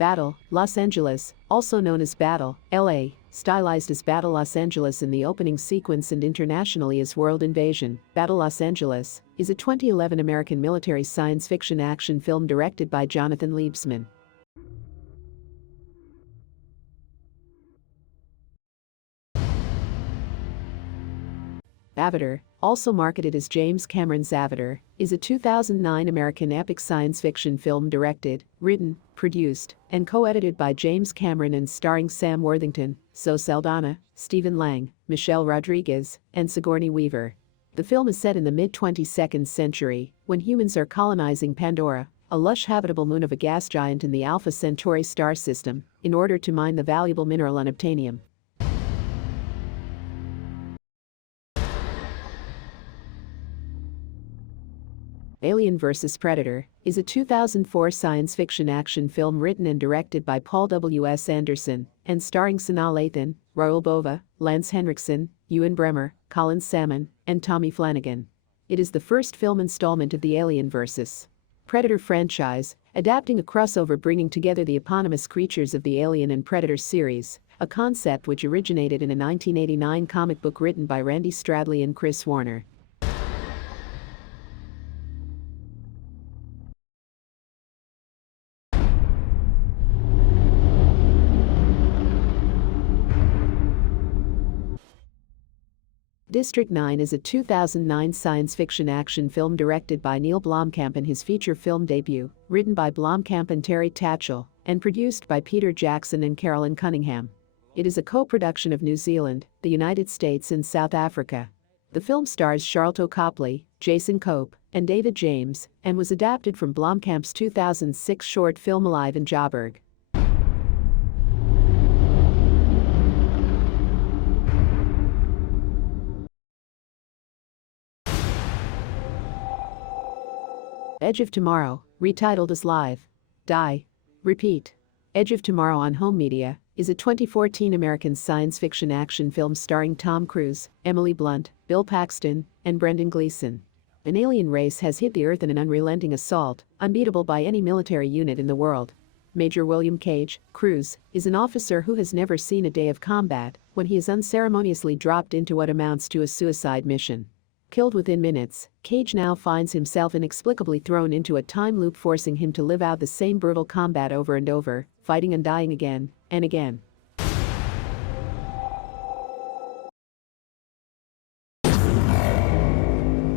Battle, Los Angeles, also known as Battle, LA, stylized as Battle Los Angeles in the opening sequence and internationally as World Invasion. Battle Los Angeles is a 2011 American military science fiction action film directed by Jonathan Liebsman. Avatar, also marketed as James Cameron's Avatar, is a 2009 American epic science fiction film directed, written, produced, and co-edited by James Cameron and starring Sam Worthington, Zoe Saldana, Stephen Lang, Michelle Rodriguez, and Sigourney Weaver. The film is set in the mid-22nd century, when humans are colonizing Pandora, a lush habitable moon of a gas giant in the Alpha Centauri star system, in order to mine the valuable mineral unobtainium. Alien vs. Predator is a 2004 science fiction action film written and directed by Paul W.S. Anderson and starring Sanaa Lathan, Raoul Bova, Lance Henriksen, Ewan Bremer, Colin Salmon, and Tommy Flanagan. It is the first film installment of the Alien vs. Predator franchise, adapting a crossover bringing together the eponymous creatures of the Alien and Predator series, a concept which originated in a 1989 comic book written by Randy Stradley and Chris Warner. District 9 is a 2009 science fiction action film directed by Neil Blomkamp in his feature film debut, written by Blomkamp and Terry Tatchell, and produced by Peter Jackson and Carolyn Cunningham. It is a co-production of New Zealand, the United States and South Africa. The film stars Sharlto Copley, Jason Cope, and David James, and was adapted from Blomkamp's 2006 short film Alive in Joburg. Edge of Tomorrow, retitled as Live, Die, Repeat. Edge of Tomorrow on Home Media is a 2014 American science fiction action film starring Tom Cruise, Emily Blunt, Bill Paxton, and Brendan Gleeson. An alien race has hit the Earth in an unrelenting assault, unbeatable by any military unit in the world. Major William Cage, Cruise, is an officer who has never seen a day of combat when he is unceremoniously dropped into what amounts to a suicide mission. Killed within minutes, Cage now finds himself inexplicably thrown into a time loop, forcing him to live out the same brutal combat over and over, fighting and dying again and again.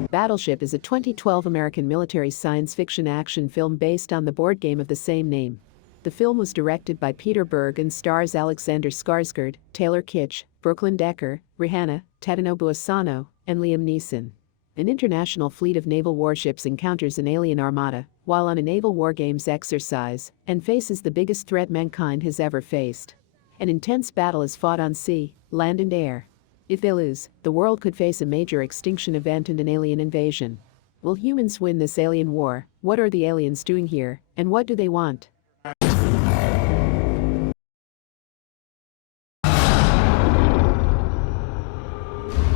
Battleship is a 2012 American military science fiction action film based on the board game of the same name. The film was directed by Peter Berg and stars Alexander Skarsgård, Taylor Kitsch, Brooklyn Decker, Rihanna, Tadanobu Asano, and Liam Neeson. An international fleet of naval warships encounters an alien armada while on a naval wargames exercise and faces the biggest threat mankind has ever faced. An intense battle is fought on sea, land and air. If they lose, the world could face a major extinction event and an alien invasion. Will humans win this alien war? What are the aliens doing here, and what do they want?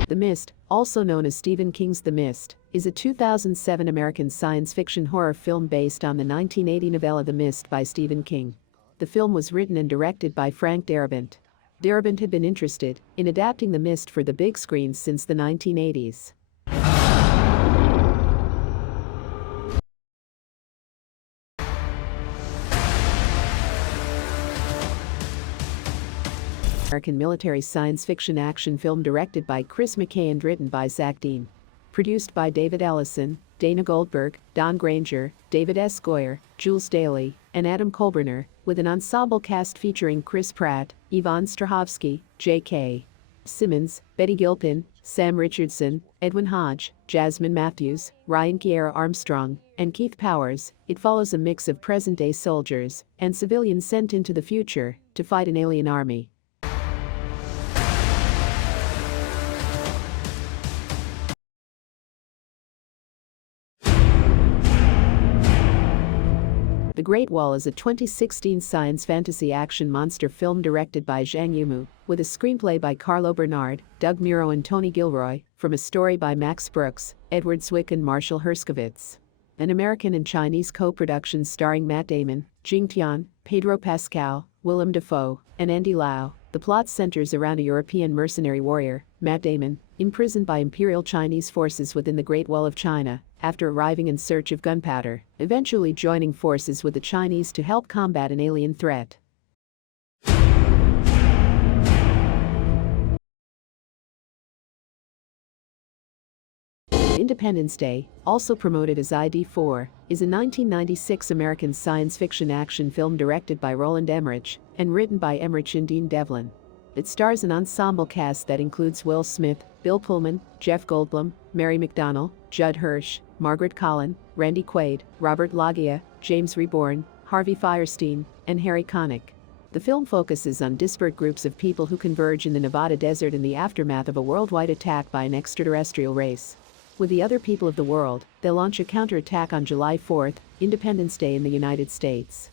The Mist, also known as Stephen King's The Mist, is a 2007 American science fiction horror film based on the 1980 novella The Mist by Stephen King. The film was written and directed by Frank Darabont. Darabont had been interested in adapting The Mist for the big screen since the 1980s. American military science fiction action film directed by Chris McKay and written by Zach Dean. Produced by David Ellison, Dana Goldberg, Don Granger, David S. Goyer, Jules Daly, and Adam Kolberner, with an ensemble cast featuring Chris Pratt, Yvonne Strahovski, J.K. Simmons, Betty Gilpin, Sam Richardson, Edwin Hodge, Jasmine Matthews, Ryan Kiera Armstrong, and Keith Powers. It follows a mix of present-day soldiers and civilians sent into the future to fight an alien army. The Great Wall is a 2016 science fantasy action monster film directed by Zhang Yimou, with a screenplay by Carlo Bernard, Doug Muro and Tony Gilroy, from a story by Max Brooks, Edward Zwick and Marshall Herskovitz. An American and Chinese co-production starring Matt Damon, Jing Tian, Pedro Pascal, Willem Dafoe, and Andy Lau. The plot centers around a European mercenary warrior, Matt Damon, imprisoned by Imperial Chinese forces within the Great Wall of China, after arriving in search of gunpowder, eventually joining forces with the Chinese to help combat an alien threat. Independence Day, also promoted as ID4, is a 1996 American science fiction action film directed by Roland Emmerich and written by Emmerich and Dean Devlin. It stars an ensemble cast that includes Will Smith, Bill Pullman, Jeff Goldblum, Mary McDonnell, Judd Hirsch, Margaret Collin, Randy Quaid, Robert Loggia, James Reborn, Harvey Fierstein, and Harry Connick. The film focuses on disparate groups of people who converge in the Nevada desert in the aftermath of a worldwide attack by an extraterrestrial race. With the other people of the world, they'll launch a counterattack on July 4th, Independence Day in the United States.